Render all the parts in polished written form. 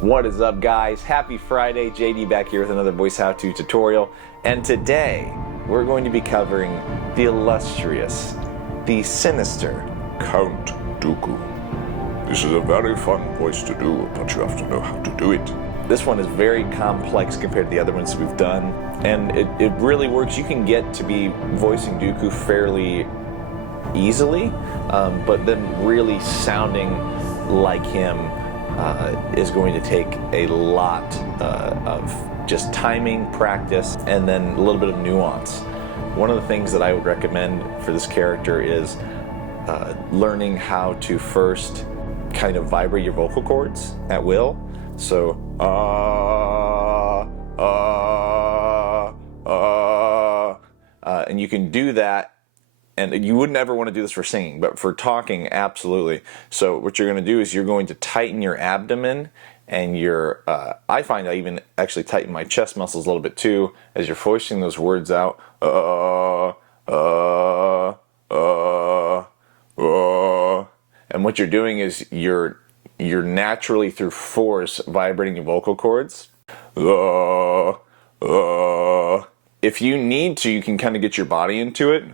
What is up, guys? Happy Friday. JD back here with another voice how-to tutorial. And today we're going to be covering the illustrious, the sinister Count Dooku. This is a very fun voice to do, but you have to know how to do it. This one is very complex compared to the other ones we've done, and it really works. You can get to be voicing Dooku fairly easily, but then really sounding like him is going to take a lot of just timing, practice, and then a little bit of nuance. One of the things that I would recommend for this character is learning how to first kind of vibrate your vocal cords at will. So, and you can do that. And you wouldn't ever want to do this for singing, but for talking, absolutely. So what you're going to do is you're going to tighten your abdomen and your, I find I even actually tighten my chest muscles a little bit too as you're voicing those words out. And what you're doing is you're naturally through force vibrating your vocal cords. If you need to, you can kind of get your body into it,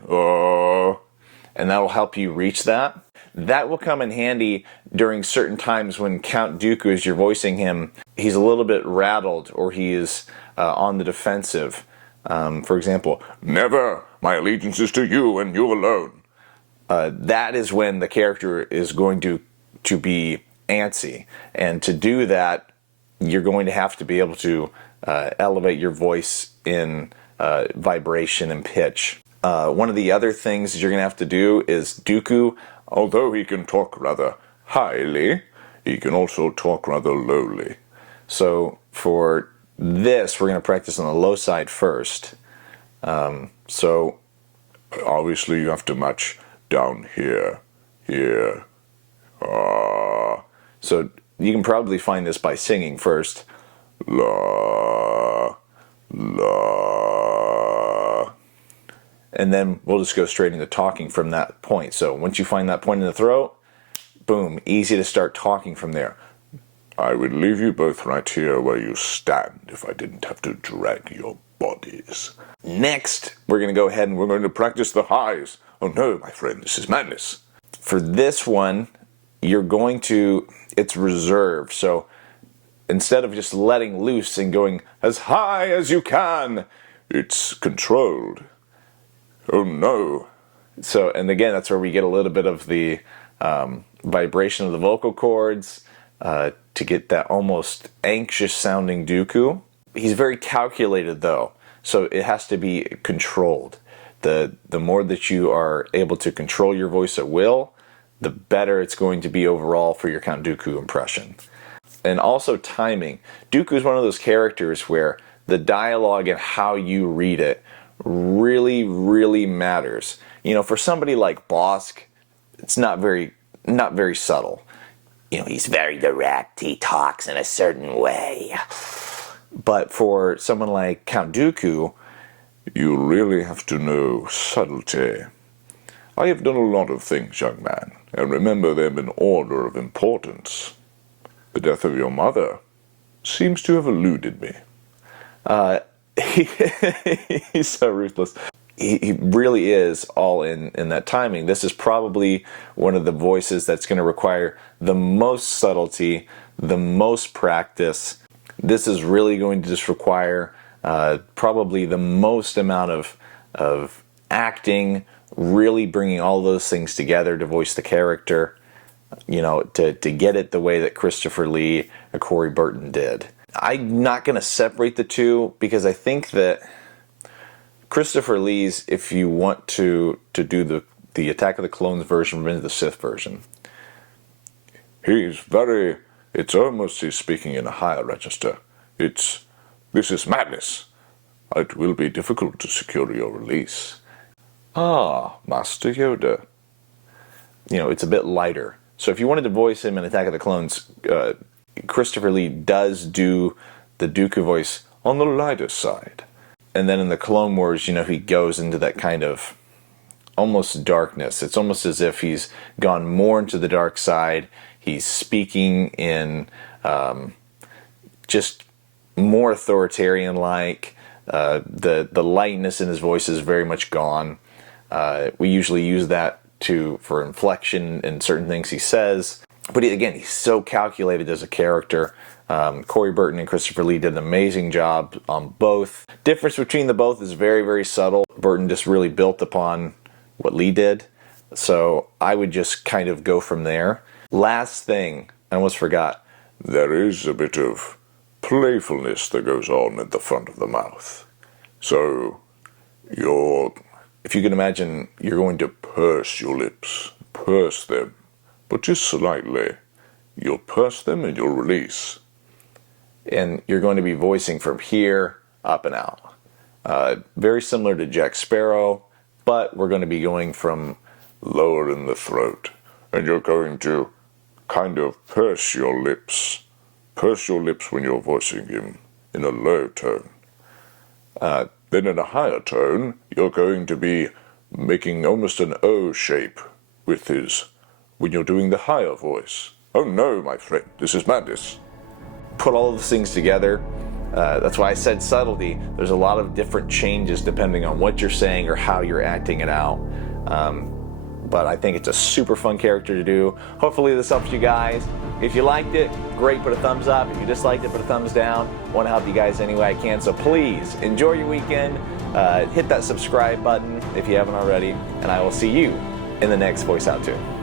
and that'll help you reach that. That will come in handy during certain times when Count Dooku, as you're voicing him, he's a little bit rattled or he is on the defensive. For example, never, my allegiance is to you and you alone. That is when the character is going to be antsy. And to do that, you're going to have to be able to elevate your voice in vibration and pitch. One of the other things you're going to have to do is Dooku, although he can talk rather highly, he can also talk rather lowly. So for this, we're going to practice on the low side first. So obviously you have to match down here, here. So you can probably find this by singing first. La, la. And then we'll just go straight into talking from that point. So once you find that point in the throat, boom, easy to start talking from there. I would leave you both right here where you stand if I didn't have to drag your bodies. Next, we're going to go ahead and we're going to practice the highs. Oh no, my friend, this is madness. For this one, you're going to, it's reserved. So instead of just letting loose and going as high as you can, it's controlled. Oh no. So, and again, that's where we get a little bit of the vibration of the vocal cords to get that almost anxious sounding Dooku. He's very calculated though, so it has to be controlled. The more that you are able to control your voice at will, the better it's going to be overall for your Count Dooku impression. And also timing. Dooku is one of those characters where the dialogue and how you read it really, really matters. You know, for somebody like Bosk, it's not very subtle. You know, he's very direct. He talks in a certain way. But for someone like Count Dooku, you really have to know subtlety. I have done a lot of things, young man, and remember them in order of importance. The death of your mother seems to have eluded me. He's so ruthless. He really is all in that timing. This is probably one of the voices that's going to require the most subtlety, the most practice. This is really going to just require probably the most amount of acting, really bringing all those things together to voice the character, you know, to get it the way that Christopher Lee or Corey Burton did. I'm not going to separate the two because I think that Christopher Lee's, if you want to do the Attack of the Clones version, Revenge of the Sith version, it's almost he's speaking in a higher register. This is madness. It will be difficult to secure your release. Ah, Master Yoda. You know, it's a bit lighter. So if you wanted to voice him in Attack of the Clones, Christopher Lee does do the Dooku voice on the lighter side. And then in the Clone Wars, you know, he goes into that kind of almost darkness. It's almost as if he's gone more into the dark side. He's speaking in just more authoritarian-like. The lightness in his voice is very much gone. We usually use that for inflection in certain things he says. But again, he's so calculated as a character. Corey Burton and Christopher Lee did an amazing job on both. Difference between the both is very, very subtle. Burton just really built upon what Lee did. So I would just kind of go from there. Last thing, I almost forgot. There is a bit of playfulness that goes on at the front of the mouth. So, If you can imagine, you're going to purse your lips, purse them, but just slightly. You'll purse them and you'll release. And you're going to be voicing from here up and out. Very similar to Jack Sparrow, but we're going to be going from lower in the throat. And you're going to kind of purse your lips. Purse your lips when you're voicing him in a low tone. Then in a higher tone, you're going to be making almost an O shape with when you're doing the higher voice. Oh no, my friend, this is madness. Put all of those things together. That's why I said subtlety. There's a lot of different changes depending on what you're saying or how you're acting it out. But I think it's a super fun character to do. Hopefully this helps you guys. If you liked it, great, put a thumbs up. If you disliked it, put a thumbs down. I want to help you guys any way I can. So please enjoy your weekend. Hit that subscribe button if you haven't already. And I will see you in the next Voice Out Too.